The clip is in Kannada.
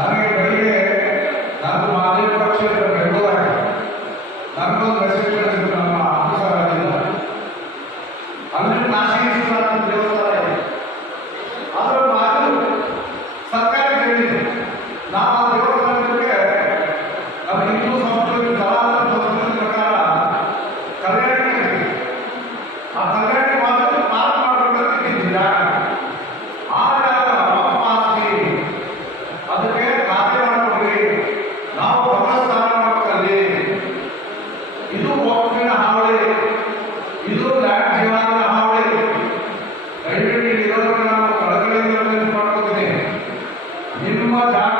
ನನಗೆ ಬೆಳಿಗ್ಗೆ ನಾನು ಮಾದೇವ ಕ್ಷೇತ್ರ ಬೆಂಗಳೂರಾಗ ನನಗೊಂದು ಮೆಸೇಜ್ ಕಳಿಸಿದ್ರು ನಮ್ಮ ಆಫೀಸರಾಗಿಲ್ಲ. ಅಲ್ಲಿ ಕಾಶೀಶ್ವರ ದೇವಸ್ಥಾನ ಇದೆ. ಅದರ ಮಾತು ಸರ್ಕಾರ ಹೇಳಿದೆ. ನಾವು ಆ ದೇವಸ್ಥಾನಕ್ಕೆ ನಮ್ಮ ಹಿಂದೂ ಸಂಸ್ಕೃತಿ ಸನಾತನ ಸಂಸ್ಕೃತಿ ಪ್ರಕಾರ ಕಲ್ಯಾಣ ಆ ಕಲ್ಯಾಣ ಮಾತು ಪಾಸ್ ಮಾಡಬೇಕಂತಿದ್ದೀರಾ. ಆ ಜಾಗ ಪಾಸ್ತಿ ಅದಕ್ಕೆ ಖಾತೆ ಮಾಡಿಕೊಡ್ರಿ. ನಾವು ಭಗವಸ್ಥಾನ ಮಾಡಬೇಕಲ್ಲಿ. ಇದು ಒಪ್ಪಿನ ಹಾವಳಿ, ಇದು ಲ್ಯಾಂಡ್ ಜೀವನದ ಹಾವಳಿ. ದಯವಿಟ್ಟು ಇರೋದನ್ನ ನಾವು ಕಳಕಳಿಯಿಂದ ಮಾಡ್ಕೋತೀನಿ. ನಿಮ್ಮ ಜಾಗ